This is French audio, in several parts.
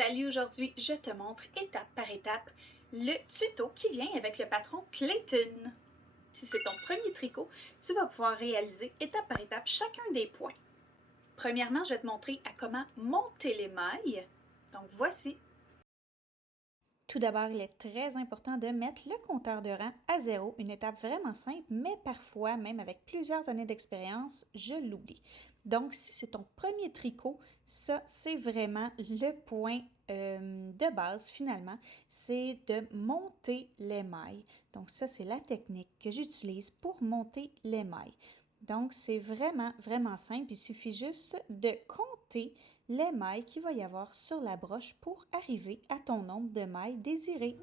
Salut, aujourd'hui je te montre étape par étape le tuto qui vient avec le patron Clayton. Si c'est ton premier tricot, tu vas pouvoir réaliser étape par étape chacun des points. Premièrement, je vais te montrer à comment monter les mailles. Donc voici. Tout d'abord, il est très important de mettre le compteur de rang à 0, une étape vraiment simple, mais parfois, même avec plusieurs années d'expérience, je l'oublie. Donc, si c'est ton premier tricot, ça, c'est vraiment le point de base, finalement, c'est de monter les mailles. Donc, ça, c'est la technique que j'utilise pour monter les mailles. Donc, c'est vraiment, vraiment simple. Il suffit juste de compter les mailles qu'il va y avoir sur la broche pour arriver à ton nombre de mailles désiré.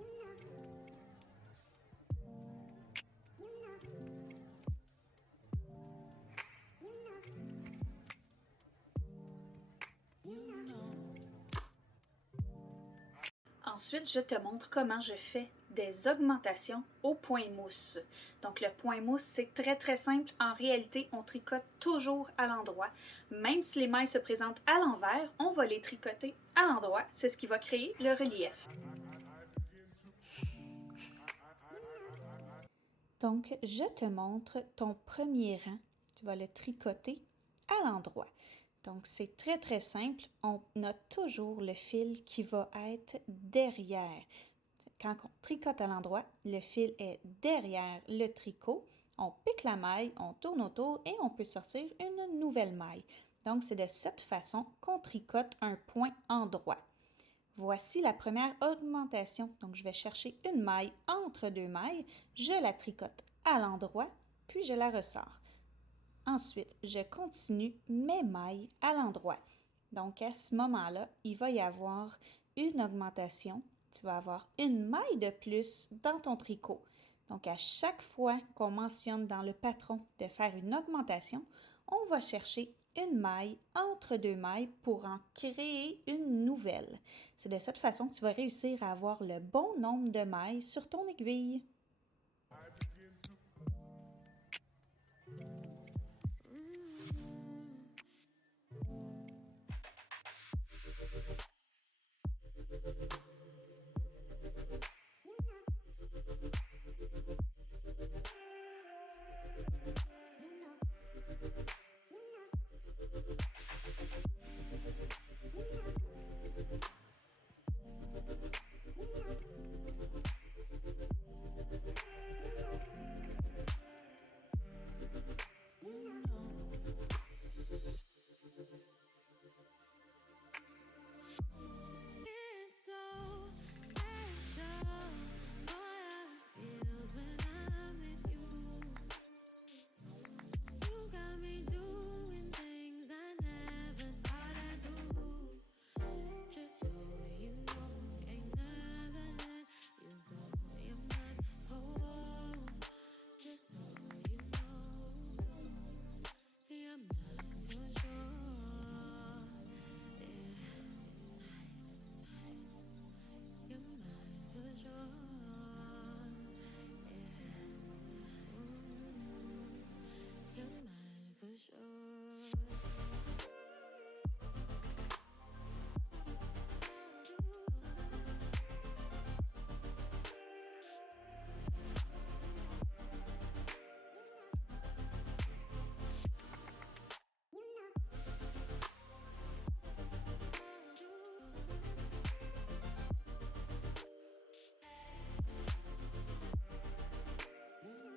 Ensuite, je te montre comment je fais des augmentations au point mousse. Donc le point mousse, c'est très simple. En réalité, on tricote toujours à l'endroit. Même si les mailles se présentent à l'envers, on va les tricoter à l'endroit. C'est ce qui va créer le relief. Donc, je te montre ton premier rang. Tu vas le tricoter à l'endroit. Donc, c'est très simple. On a toujours le fil qui va être derrière. Quand on tricote à l'endroit, le fil est derrière le tricot. On pique la maille, on tourne autour et on peut sortir une nouvelle maille. Donc, c'est de cette façon qu'on tricote un point endroit. Voici la première augmentation. Donc, je vais chercher une maille entre deux mailles, je la tricote à l'endroit, puis je la ressors. Ensuite, je continue mes mailles à l'endroit. Donc, à ce moment-là, il va y avoir une augmentation. Tu vas avoir une maille de plus dans ton tricot. Donc, à chaque fois qu'on mentionne dans le patron de faire une augmentation, on va chercher une maille entre deux mailles pour en créer une nouvelle. C'est de cette façon que tu vas réussir à avoir le bon nombre de mailles sur ton aiguille.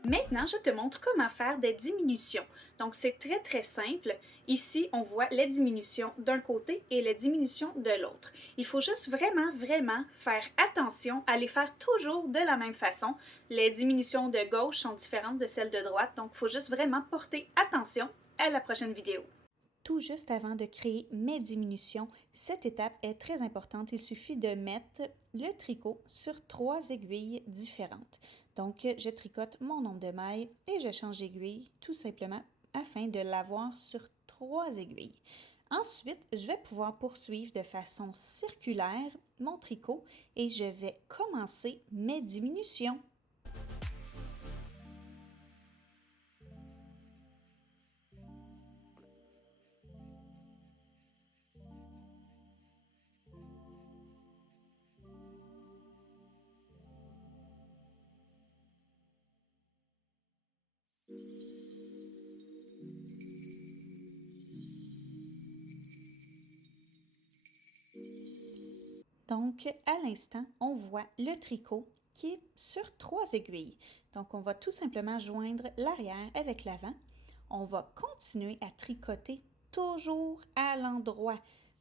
Maintenant, je te montre comment faire des diminutions. Donc, c'est très simple. Ici, on voit les diminutions d'un côté et les diminutions de l'autre. Il faut juste vraiment faire attention à les faire toujours de la même façon. Les diminutions de gauche sont différentes de celles de droite, donc il faut juste vraiment porter attention. À la prochaine vidéo. Tout juste avant de créer mes diminutions, cette étape est très importante. Il suffit de mettre le tricot sur 3 aiguilles différentes. Donc, je tricote mon nombre de mailles et je change d'aiguille tout simplement afin de l'avoir sur 3 aiguilles. Ensuite, je vais pouvoir poursuivre de façon circulaire mon tricot et je vais commencer mes diminutions. Donc, à l'instant, on voit le tricot qui est sur 3 aiguilles. Donc, on va tout simplement joindre l'arrière avec l'avant. On va continuer à tricoter toujours à l'endroit.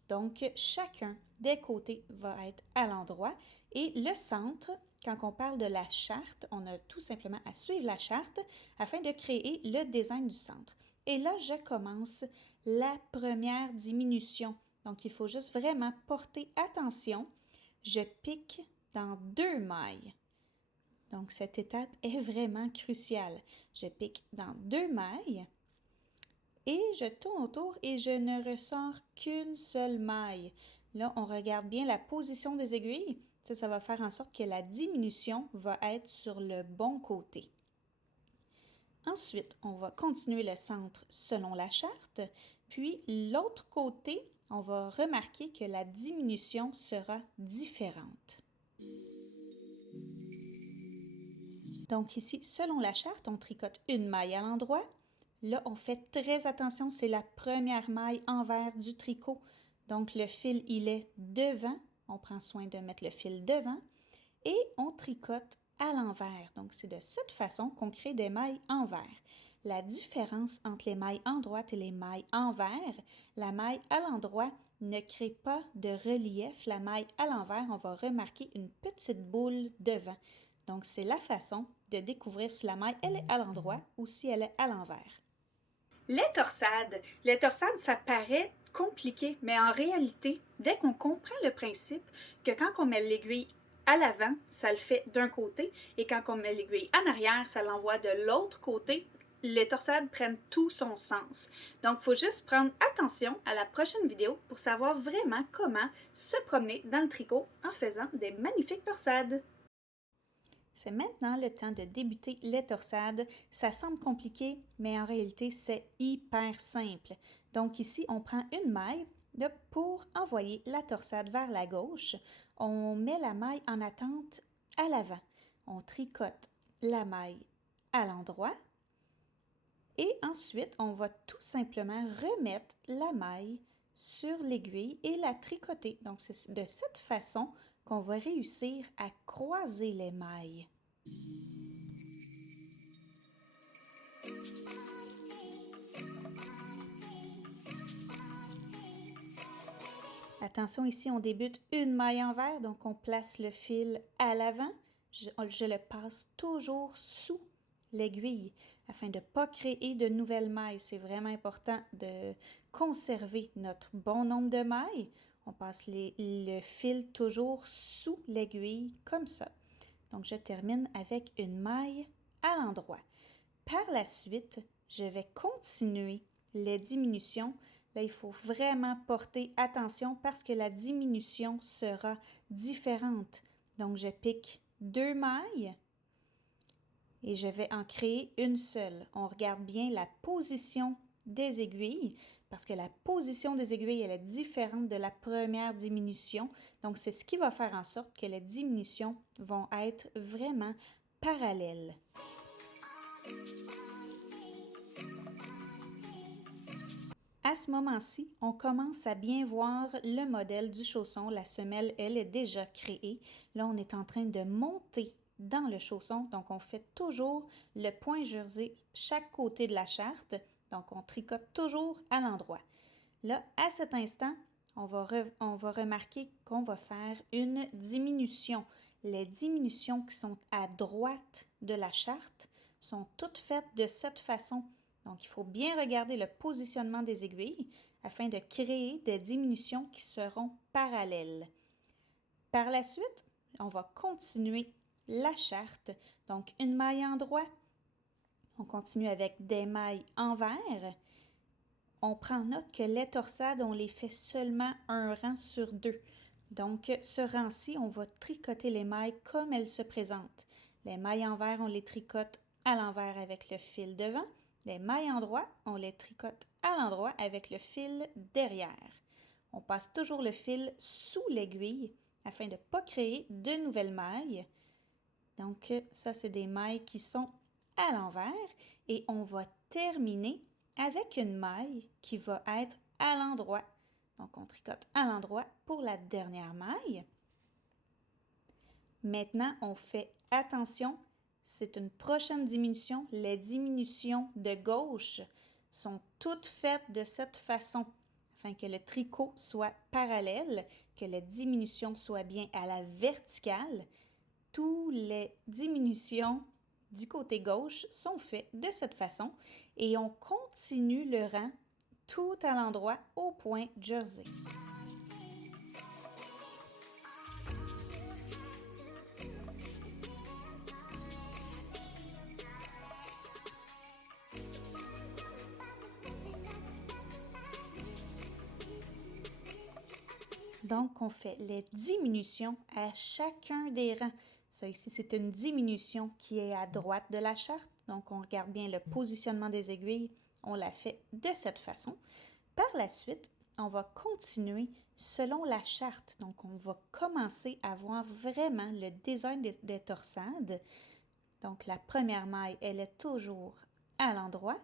Donc, chacun des côtés va être à l'endroit. Et le centre, quand on parle de la charte, on a tout simplement à suivre la charte afin de créer le design du centre. Et là, je commence la première diminution. Donc, il faut juste vraiment porter attention. Je pique dans 2 mailles. Donc, cette étape est vraiment cruciale. Je pique dans 2 mailles et je tourne autour et je ne ressors qu'une seule maille. Là, on regarde bien la position des aiguilles. Ça va faire en sorte que la diminution va être sur le bon côté. Ensuite, on va continuer le centre selon la charte, puis l'autre côté, on va remarquer que la diminution sera différente. Donc ici, selon la charte, on tricote une maille à l'endroit. Là, on fait très attention, c'est la première maille envers du tricot. Donc le fil, il est devant. On prend soin de mettre le fil devant et on tricote à l'envers. Donc c'est de cette façon qu'on crée des mailles envers. La différence entre les mailles en droite et les mailles envers, la maille à l'endroit ne crée pas de relief. La maille à l'envers, on va remarquer une petite boule devant. Donc, c'est la façon de découvrir si la maille, elle est à l'endroit ou si elle est à l'envers. Les torsades, ça paraît compliqué, mais en réalité, dès qu'on comprend le principe que quand on met l'aiguille à l'avant, ça le fait d'un côté, et quand on met l'aiguille en arrière, ça l'envoie de l'autre côté, les torsades prennent tout son sens. Donc, il faut juste prendre attention à la prochaine vidéo pour savoir vraiment comment se promener dans le tricot en faisant des magnifiques torsades. C'est maintenant le temps de débuter les torsades. Ça semble compliqué, mais en réalité, c'est hyper simple. Donc ici, on prend une maille pour envoyer la torsade vers la gauche. On met la maille en attente à l'avant. On tricote la maille à l'endroit. Et ensuite, on va tout simplement remettre la maille sur l'aiguille et la tricoter. Donc, c'est de cette façon qu'on va réussir à croiser les mailles. Attention, ici, on débute une maille envers, donc on place le fil à l'avant. Je le passe toujours sous l'aiguille afin de ne pas créer de nouvelles mailles. C'est vraiment important de conserver notre bon nombre de mailles. On passe le fil toujours sous l'aiguille, comme ça. Donc, je termine avec une maille à l'endroit. Par la suite, je vais continuer les diminutions. Là, il faut vraiment porter attention parce que la diminution sera différente. Donc, je pique 2 mailles et je vais en créer une seule. On regarde bien la position des aiguilles parce que la position des aiguilles, elle est différente de la première diminution. Donc, c'est ce qui va faire en sorte que les diminutions vont être vraiment parallèles. À ce moment-ci, on commence à bien voir le modèle du chausson. La semelle, elle est déjà créée. Là, on est en train de monter dans le chausson. Donc, on fait toujours le point jersey chaque côté de la charte. Donc, on tricote toujours à l'endroit. Là, à cet instant, on va remarquer qu'on va faire une diminution. Les diminutions qui sont à droite de la charte sont toutes faites de cette façon. Donc, il faut bien regarder le positionnement des aiguilles afin de créer des diminutions qui seront parallèles. Par la suite, on va continuer la charte. Donc, une maille en droit. On continue avec des mailles envers. On prend note que les torsades, on les fait seulement un rang sur 2. Donc, ce rang-ci, on va tricoter les mailles comme elles se présentent. Les mailles envers, on les tricote à l'envers avec le fil devant. Les mailles en droit, on les tricote à l'endroit avec le fil derrière. On passe toujours le fil sous l'aiguille afin de ne pas créer de nouvelles mailles. Donc, ça, c'est des mailles qui sont à l'envers et on va terminer avec une maille qui va être à l'endroit. Donc, on tricote à l'endroit pour la dernière maille. Maintenant, on fait attention, c'est une prochaine diminution. Les diminutions de gauche sont toutes faites de cette façon, afin que le tricot soit parallèle, que la diminution soit bien à la verticale. Toutes les diminutions du côté gauche sont faites de cette façon et on continue le rang tout à l'endroit au point jersey. Donc, on fait les diminutions à chacun des rangs. Ça ici, c'est une diminution qui est à droite de la charte. Donc, on regarde bien le positionnement des aiguilles. On la fait de cette façon. Par la suite, on va continuer selon la charte. Donc, on va commencer à voir vraiment le design des torsades. Donc, la première maille, elle est toujours à l'endroit.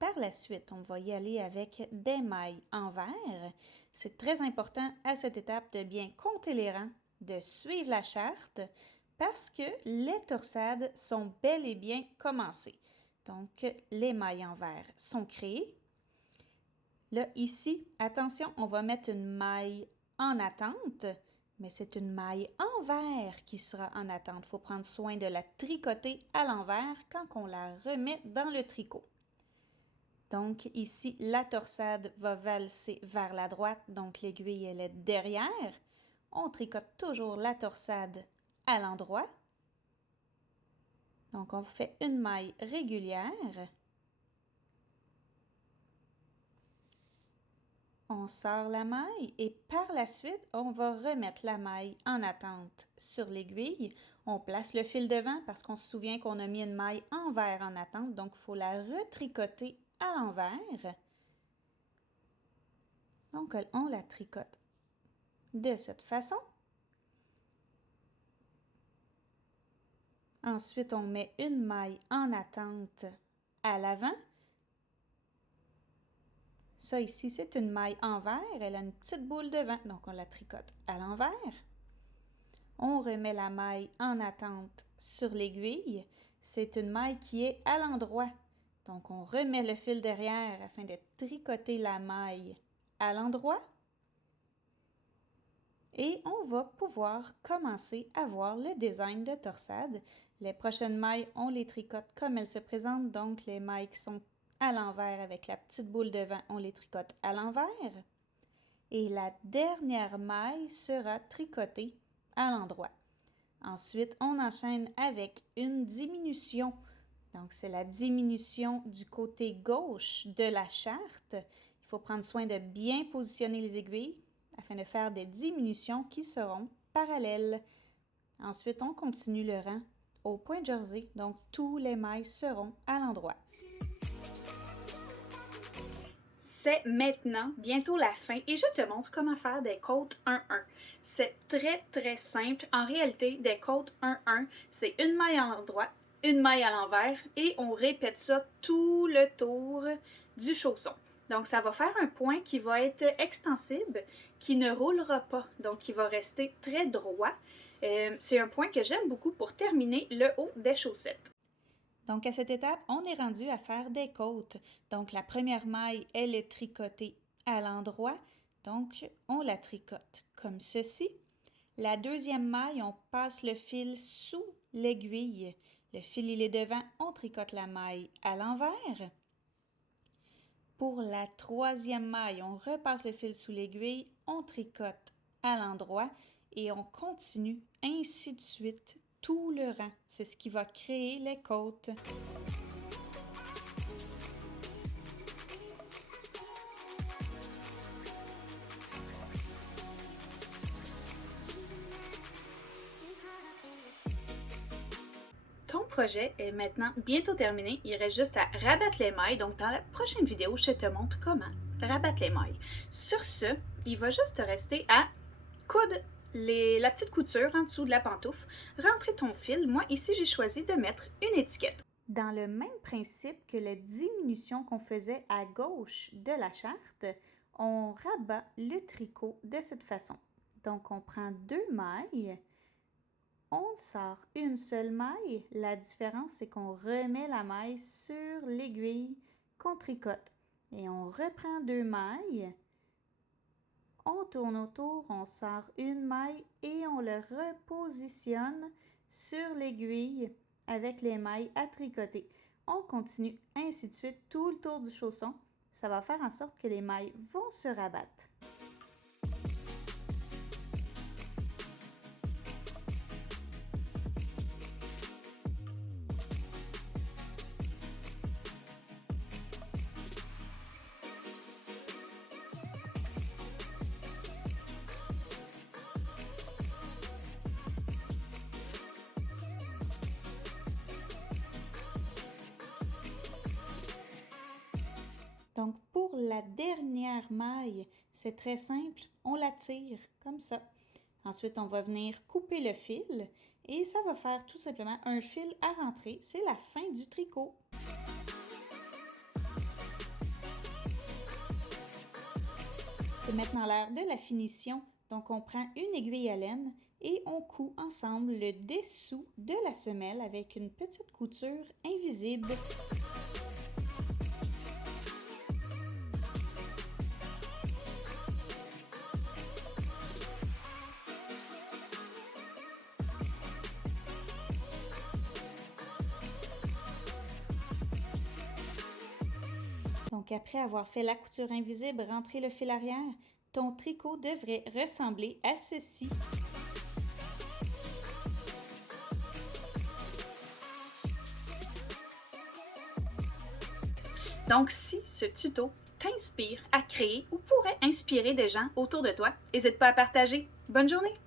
Par la suite, on va y aller avec des mailles envers. C'est très important à cette étape de bien compter les rangs, de suivre la charte parce que les torsades sont bel et bien commencées. Donc, les mailles envers sont créées. Là, ici, attention, on va mettre une maille en attente, mais c'est une maille envers qui sera en attente. Il faut prendre soin de la tricoter à l'envers quand on la remet dans le tricot. Donc ici, la torsade va valser vers la droite, donc l'aiguille, elle est derrière. On tricote toujours la torsade à l'endroit. Donc on fait une maille régulière. On sort la maille et par la suite, on va remettre la maille en attente sur l'aiguille. On place le fil devant parce qu'on se souvient qu'on a mis une maille envers en attente, donc il faut la retricoter à l'envers. Donc, on la tricote de cette façon. Ensuite, on met une maille en attente à l'avant. Ça ici, c'est une maille envers. Elle a une petite boule devant, donc on la tricote à l'envers. On remet la maille en attente sur l'aiguille. C'est une maille qui est à l'endroit. Donc, on remet le fil derrière afin de tricoter la maille à l'endroit. Et on va pouvoir commencer à voir le design de torsade. Les prochaines mailles, on les tricote comme elles se présentent. Donc, les mailles qui sont à l'envers avec la petite boule devant, on les tricote à l'envers. Et la dernière maille sera tricotée à l'endroit. Ensuite, on enchaîne avec une diminution. Donc, c'est la diminution du côté gauche de la charte. Il faut prendre soin de bien positionner les aiguilles afin de faire des diminutions qui seront parallèles. Ensuite, on continue le rang au point jersey, donc tous les mailles seront à l'endroit. C'est maintenant bientôt la fin et je te montre comment faire des côtes 1-1. C'est très simple. En réalité, des côtes 1-1, c'est une maille à l'endroit, une maille à l'envers et on répète ça tout le tour du chausson. Donc, ça va faire un point qui va être extensible, qui ne roulera pas, donc qui va rester très droit. C'est un point que j'aime beaucoup pour terminer le haut des chaussettes. Donc, à cette étape, on est rendu à faire des côtes. Donc, la première maille, elle est tricotée à l'endroit. Donc, on la tricote comme ceci. La deuxième maille, on passe le fil sous l'aiguille. Le fil, il est devant, on tricote la maille à l'envers. Pour la troisième maille, on repasse le fil sous l'aiguille, on tricote à l'endroit et on continue ainsi de suite tout le rang. C'est ce qui va créer les côtes. Ton projet est maintenant bientôt terminé. Il reste juste à rabattre les mailles. Donc, dans la prochaine vidéo, je te montre comment rabattre les mailles. Sur ce, il va juste te rester à coudre la petite couture en dessous de la pantoufle, rentrer ton fil. Moi, ici, j'ai choisi de mettre une étiquette. Dans le même principe que la diminution qu'on faisait à gauche de la charte, on rabat le tricot de cette façon. Donc, on prend 2 mailles, on sort une seule maille. La différence, c'est qu'on remet la maille sur l'aiguille qu'on tricote. Et on reprend 2 mailles, on tourne autour, on sort une maille et on le repositionne sur l'aiguille avec les mailles à tricoter. On continue ainsi de suite tout le tour du chausson. Ça va faire en sorte que les mailles vont se rabattre. Donc, pour la dernière maille, c'est très simple, on la tire comme ça. Ensuite, on va venir couper le fil et ça va faire tout simplement un fil à rentrer. C'est la fin du tricot. C'est maintenant l'heure de la finition. Donc, on prend une aiguille à laine et on coud ensemble le dessous de la semelle avec une petite couture invisible. Donc, après avoir fait la couture invisible, rentrer le fil arrière, ton tricot devrait ressembler à ceci. Donc, si ce tuto t'inspire à créer ou pourrait inspirer des gens autour de toi, n'hésite pas à partager. Bonne journée!